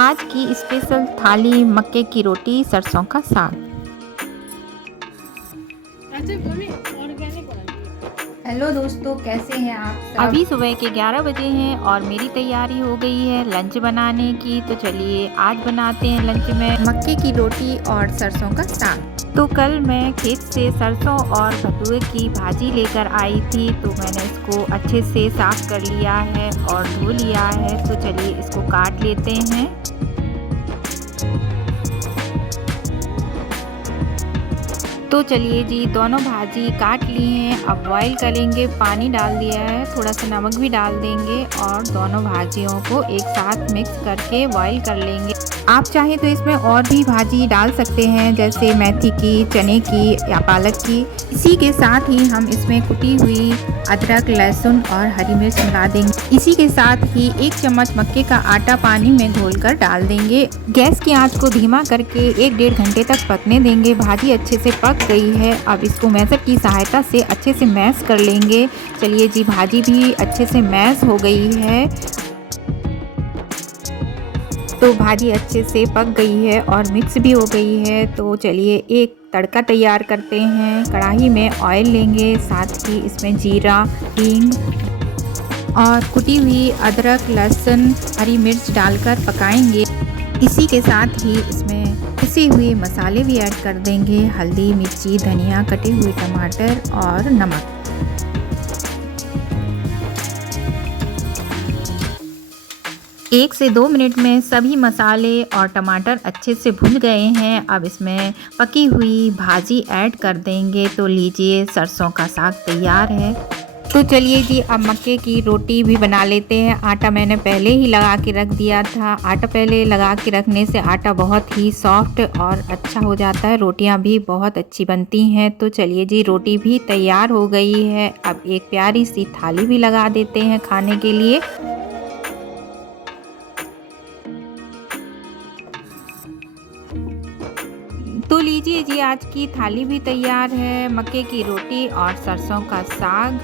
आज की स्पेशल थाली मक्के की रोटी सरसों का साग। हेलो दोस्तों, कैसे हैं आप सब। अभी सुबह के 11 बजे हैं और मेरी तैयारी हो गई है लंच बनाने की। तो चलिए आज बनाते हैं लंच में मक्के की रोटी और सरसों का साग। तो कल मैं खेत से सरसों और बथुए की भाजी लेकर आई थी, तो मैंने इसको अच्छे से साफ कर लिया है और धो लिया है। तो चलिए इसको काट लेते हैं। तो चलिए जी, दोनों भाजी काट लिए हैं। अब बॉईल करेंगे, पानी डाल दिया है, थोड़ा सा नमक भी डाल देंगे और दोनों भाजियों को एक साथ मिक्स करके बॉईल कर लेंगे। आप चाहें तो इसमें और भी भाजी डाल सकते हैं, जैसे मेथी की, चने की या पालक की। इसी के साथ ही हम इसमें कुटी हुई अदरक, लहसुन और हरी मिर्च मिला देंगे। इसी के साथ ही 1 चम्मच मक्के का आटा पानी में घोलकर डाल देंगे। गैस की आंच को धीमा करके 1-1.5 घंटे तक पकने देंगे। भाजी अच्छे से पक गई है। अब इसको मैशर की सहायता से अच्छे से मैश कर लेंगे। चलिए जी, भाजी भी अच्छे से मैश हो गई है। तो भाजी अच्छे से पक गई है और मिक्स भी हो गई है। तो चलिए एक तड़का तैयार करते हैं। कढ़ाई में ऑयल लेंगे, साथ ही इसमें जीरा, हींग और कुटी हुई अदरक, लहसुन, हरी मिर्च डालकर पकाएंगे। इसी के साथ ही इसमें पिसे हुए मसाले भी ऐड कर देंगे, हल्दी, मिर्ची, धनिया, कटे हुए टमाटर और नमक। 1 से 2 मिनट में सभी मसाले और टमाटर अच्छे से भुन गए हैं। अब इसमें पकी हुई भाजी ऐड कर देंगे। तो लीजिए, सरसों का साग तैयार है। तो चलिए जी, अब मक्के की रोटी भी बना लेते हैं। आटा मैंने पहले ही लगा के रख दिया था। आटा पहले लगा के रखने से आटा बहुत ही सॉफ्ट और अच्छा हो जाता है, रोटियां भी बहुत अच्छी बनती हैं। तो चलिए जी, रोटी भी तैयार हो गई है। अब एक प्यारी सी थाली भी लगा देते हैं खाने के लिए। तो लीजिए जी, आज की थाली भी तैयार है, मक्के की रोटी और सरसों का साग।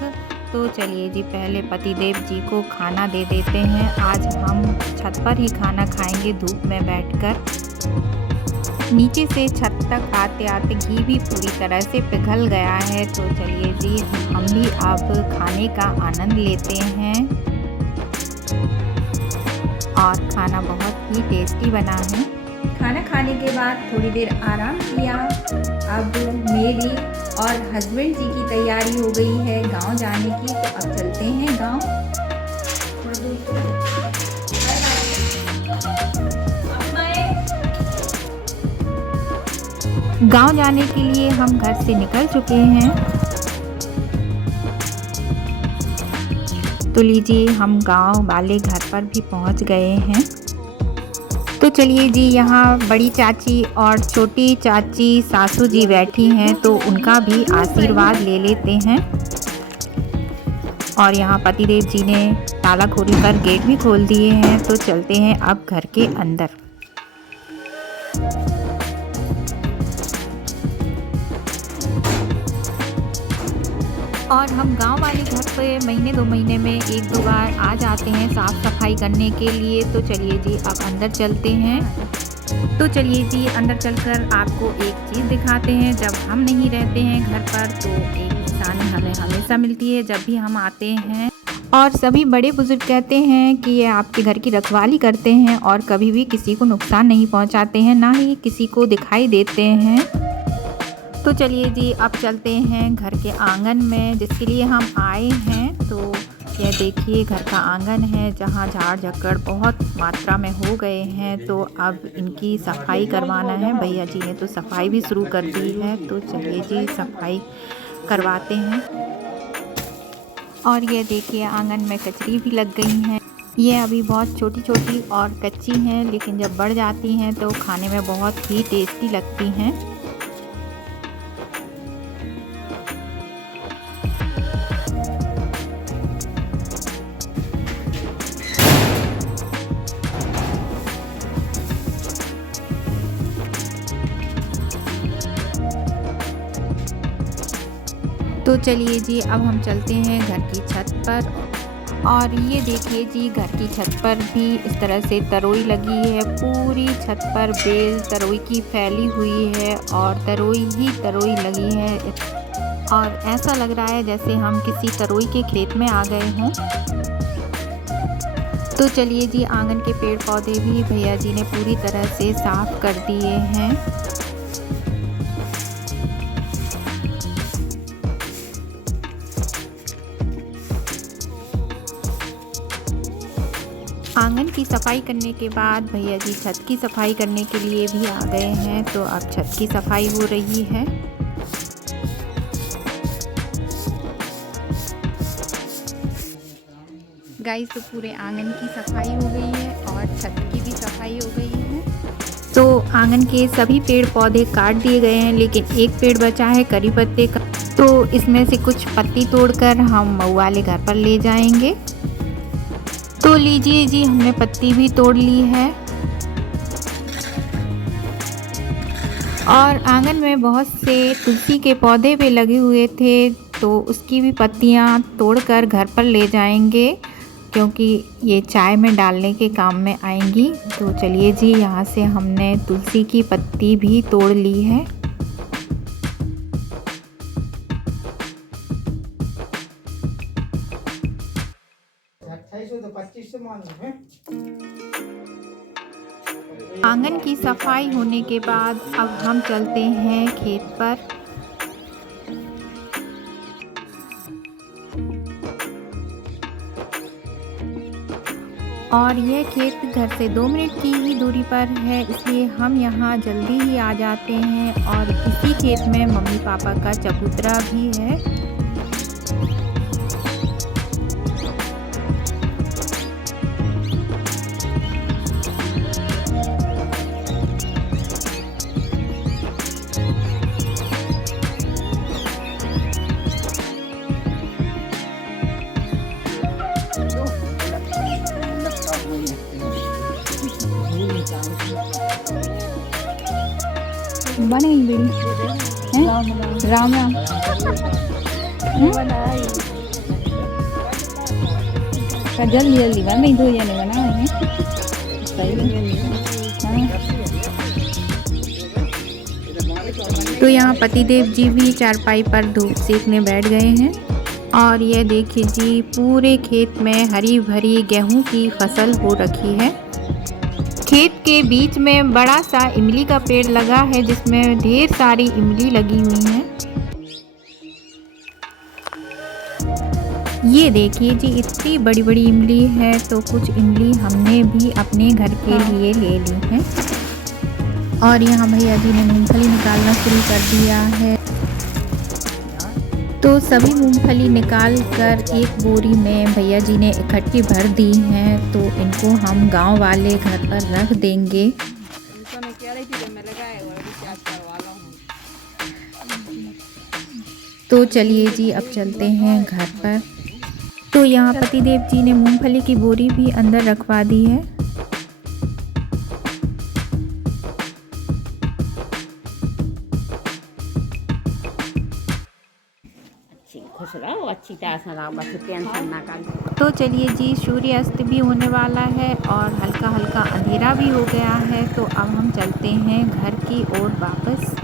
तो चलिए जी, पहले पतिदेव जी को खाना दे देते हैं। आज हम छत पर ही खाना खाएंगे, धूप में बैठकर। नीचे से छत तक आते आते घी भी पूरी तरह से पिघल गया है। तो चलिए जी, हम भी अब खाने का आनंद लेते हैं। और खाना बहुत ही टेस्टी बना है। खाना खाने के बाद थोड़ी देर आराम किया। अब मेरी और हस्बैंड जी की तैयारी हो गई है गांव जाने की। तो अब चलते हैं गांव। गांव जाने के लिए हम घर से निकल चुके हैं। तो लीजिए, हम गांव वाले घर पर भी पहुंच गए हैं। तो चलिए जी, यहाँ बड़ी चाची और छोटी चाची सासू जी बैठी हैं, तो उनका भी आशीर्वाद ले लेते हैं। और यहाँ पतिदेव जी ने ताला खोलकर गेट भी खोल दिए हैं। तो चलते हैं अब घर के अंदर। और हम गांव वाले घर पे महीने 2 महीने में 1-2 बार आ जाते हैं साफ़ सफाई करने के लिए। तो चलिए जी, अब अंदर चलते हैं। तो चलिए जी, अंदर चलकर आपको एक चीज़ दिखाते हैं। जब हम नहीं रहते हैं घर पर, तो एक निशानी हमें हमेशा मिलती है जब भी हम आते हैं। और सभी बड़े बुजुर्ग कहते हैं कि ये आपके घर की रखवाली करते हैं और कभी भी किसी को नुकसान नहीं पहुंचाते हैं, ना ही किसी को दिखाई देते हैं। तो चलिए जी, अब चलते हैं घर के आंगन में, जिसके लिए हम आए हैं। तो यह देखिए, घर का आंगन है जहाँ झाड़ झक्कड़ बहुत मात्रा में हो गए हैं। तो अब इनकी सफाई करवाना है। भैया जी ने तो सफाई भी शुरू कर दी है। तो चलिए जी, सफाई करवाते हैं। और ये देखिए, आंगन में कचरी भी लग गई हैं। ये अभी बहुत छोटी छोटी और कच्ची हैं, लेकिन जब बढ़ जाती हैं तो खाने में बहुत ही टेस्टी लगती हैं। तो चलिए जी, अब हम चलते हैं घर की छत पर। और ये देखिए जी, घर की छत पर भी इस तरह से तरोई लगी है। पूरी छत पर बेल तरोई की फैली हुई है और तरोई ही तरोई लगी है और ऐसा लग रहा है जैसे हम किसी तरोई के खेत में आ गए हों। तो चलिए जी, आंगन के पेड़ पौधे भी भैया जी ने पूरी तरह से साफ कर दिए हैं। आंगन की सफाई करने के बाद भैया जी छत की सफाई करने के लिए भी आ गए हैं। तो अब छत की सफाई हो रही है। गाइस, तो पूरे आंगन की सफाई हो गई है और छत की भी सफाई हो गई है। तो आंगन के सभी पेड़ पौधे काट दिए गए हैं, लेकिन एक पेड़ बचा है करी पत्ते का। तो इसमें से कुछ पत्ती तोड़कर हम मऊ वाले घर पर ले जाएंगे। तो लीजिए जी, हमने पत्ती भी तोड़ ली है। और आंगन में बहुत से तुलसी के पौधे भी लगे हुए थे, तो उसकी भी पत्तियां तोड़कर घर पर ले जाएंगे, क्योंकि ये चाय में डालने के काम में आएंगी। तो चलिए जी, यहाँ से हमने तुलसी की पत्ती भी तोड़ ली है। आंगन की सफाई होने के बाद अब हम चलते हैं खेत पर। और यह खेत घर से 2 मिनट की ही दूरी पर है, इसलिए हम यहाँ जल्दी ही आ जाते हैं। और इसी खेत में मम्मी पापा का चबूतरा भी है। बन गई बेड़ी हैं? राम राम। जल्दी जल्दी बन गई, 2 जने बनाए हैं। तो यहाँ पतिदेव जी भी चारपाई पर धूप सेकने बैठ गए हैं। और ये देखिए जी, पूरे खेत में हरी भरी गेहूं की फसल हो रखी है। खेत के बीच में बड़ा सा इमली का पेड़ लगा है, जिसमें ढेर सारी इमली लगी हुई हैं। ये देखिए जी, इतनी बड़ी बड़ी इमली है। तो कुछ इमली हमने भी अपने घर के लिए ले ली है। और यहाँ भैया जी ने मूंगफली निकालना शुरू कर दिया है। तो सभी मूंगफली निकाल कर एक बोरी में भैया जी ने इकट्ठी भर दी हैं। तो इनको हम गांव वाले घर पर रख देंगे। तो चलिए जी, अब चलते हैं घर पर। तो यहाँ पतिदेव जी ने मूंगफली की बोरी भी अंदर रखवा दी है। खुश रहो, अच्छी तरह से रहो, बस टेंशन ना करो। तो चलिए जी, सूर्यास्त भी होने वाला है और हल्का हल्का अंधेरा भी हो गया है। तो अब हम चलते हैं घर की ओर वापस।